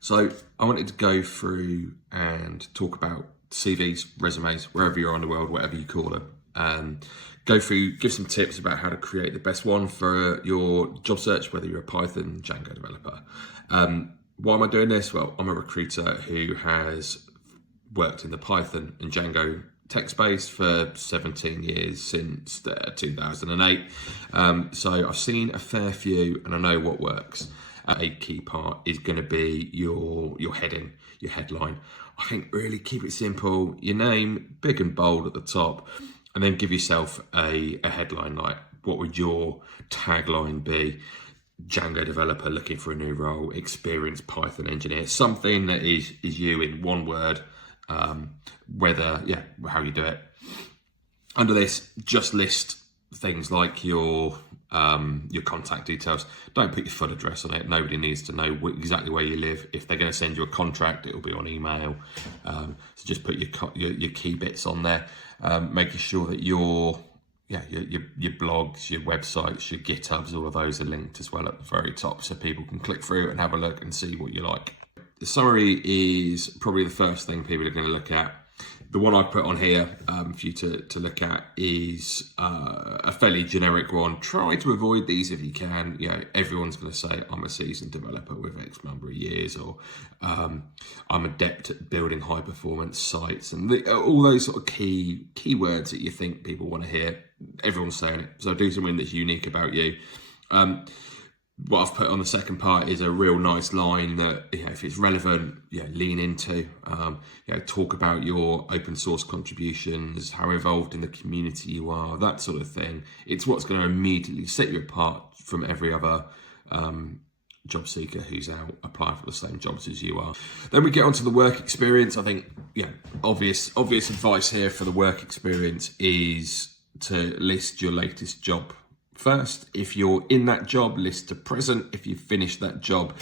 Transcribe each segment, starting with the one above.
So I wanted to go through and talk about CVs, resumes, wherever you're on the world, whatever you call them. Go through, give some tips about how to create the best one for your job search, whether you're a Python, Django developer. Why am I doing this? Well, I'm a recruiter who has worked in the Python and Django tech space for 17 years since 2008. So I've seen a fair few and I know what works. A key part is going to be your heading, your headline. I think really keep it simple, your name big and bold at the top, and then give yourself a headline like, what would your tagline be? Django developer looking for a new role, experienced Python engineer, something that is you in one word, how you do it. Under this, just list things like your contact details. Don't put your full address on it. Nobody needs to know exactly where you live. If they're going to send you a contract, it'll be on email. So just put your key bits on there, making sure that your blogs, your websites, your GitHubs, all of those are linked as well at the very top, so people can click through and have a look and see what you like. The summary is probably the first thing people are going to look at. The one I put on here for you to look at is a fairly generic one. Try to avoid these if you can. Everyone's going to say, I'm a seasoned developer with X number of years, or I'm adept at building high performance sites, and all those sort of keywords that you think people want to hear. Everyone's saying it. So do something that's unique about you. What I've put on the second part is a real nice line that, if it's relevant, lean into. Talk about your open source contributions, how involved in the community you are, that sort of thing. It's what's going to immediately set you apart from every other job seeker who's out applying for the same jobs as you are. Then we get onto the work experience. I think, obvious advice here for the work experience is to list your latest job first. If you're in that job, list to present. If you finished that job,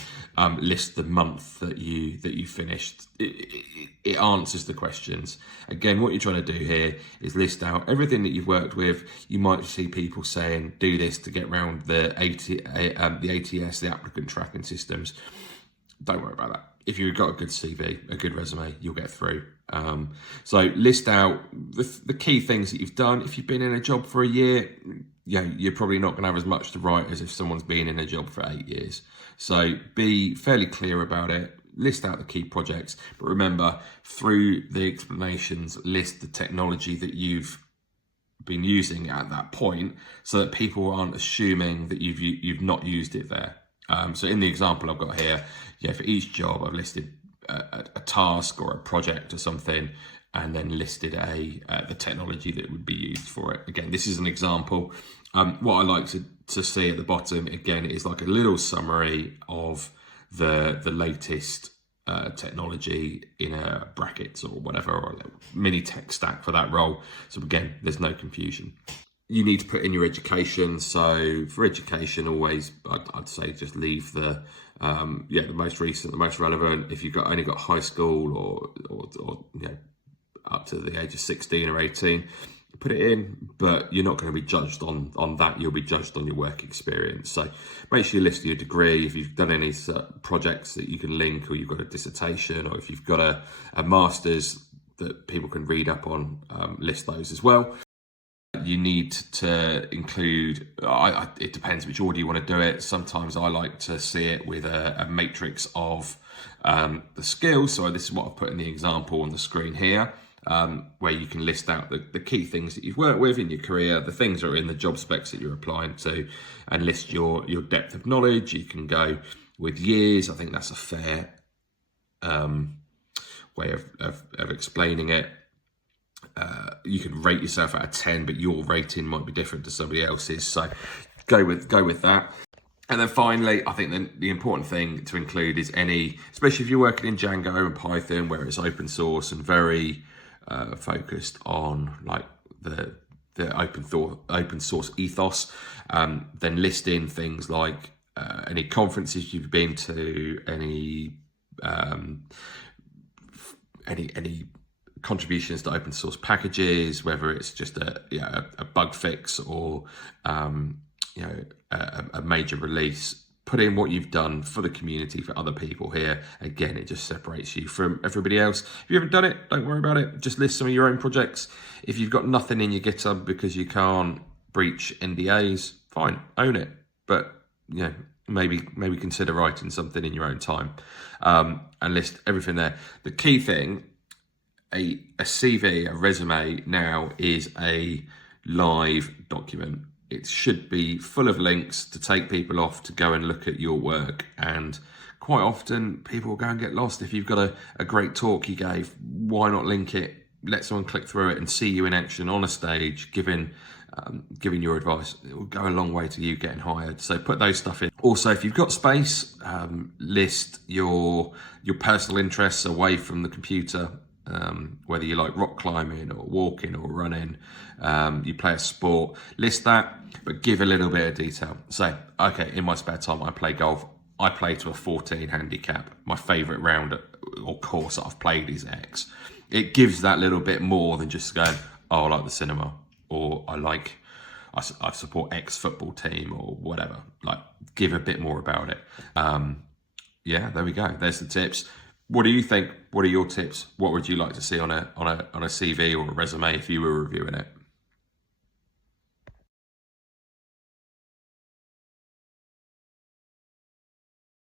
list the month that you finished. It answers the questions. Again, what you're trying to do here is list out everything that you've worked with. You might see people saying, do this to get around the ATS, the applicant tracking systems. Don't worry about that. If you've got a good CV, a good resume, you'll get through. So list out the key things that you've done. If you've been in a job for a year, you're probably not going to have as much to write as if someone's been in a job for 8 years. So be fairly clear about it. List out the key projects, but remember, through the explanations, list the technology that you've been using at that point, so that people aren't assuming that you've not used it there. So in the example I've got here, for each job I've listed a task or a project or something, and then listed the technology that would be used for it. Again, this is an example. What I like to see at the bottom, again, is like a little summary of the latest technology in a brackets or whatever, or a mini tech stack for that role. So again, there's no confusion. You need to put in your education. So for education, always I'd say just leave the most recent, the most relevant. If you've only got high school or up to the age of 16 or 18, put it in, but you're not going to be judged on that. You'll be judged on your work experience. So make sure you list your degree. If you've done any projects that you can link, or you've got a dissertation, or if you've got a master's that people can read up on, list those as well. You need to include, it depends which order you want to do it. Sometimes I like to see it with a matrix of the skills. So this is what I've put in the example on the screen here, where you can list out the key things that you've worked with in your career, the things that are in the job specs that you're applying to, and list your depth of knowledge. You can go with years. I think that's a fair way of explaining it. You can rate yourself out of 10, but your rating might be different to somebody else's. So go with that. And then finally, I think the important thing to include is especially if you're working in Django and Python, where it's open source and very focused on like the open source ethos, then list in things like any conferences you've been to, any contributions to open source packages, whether it's just a bug fix or a major release put in what you've done for the community, for other people here. Again, it just separates you from everybody else. If you haven't done it, don't worry about it. Just list some of your own projects. If you've got nothing in your GitHub because you can't breach NDAs, fine, own it. But maybe consider writing something in your own time, and list everything there. The key thing, a CV, a resume now is a live document. It should be full of links to take people off to go and look at your work. And quite often people will go and get lost. If you've got a great talk you gave, why not link it? Let someone click through it and see you in action on a stage, giving your advice. It will go a long way to you getting hired. So put those stuff in. Also, if you've got space, list your personal interests away from the computer. Whether you like rock climbing or walking or running, you play a sport, list that, but give a little bit of detail. Say, okay, in my spare time, I play golf. I play to a 14 handicap. My favourite round or course that I've played is X. It gives that little bit more than just going, oh, I like the cinema, or I support X football team or whatever. Like, give a bit more about it. Yeah, there we go. There's the tips. What do you think? What are your tips? What would you like to see on a CV or a resume if you were reviewing it?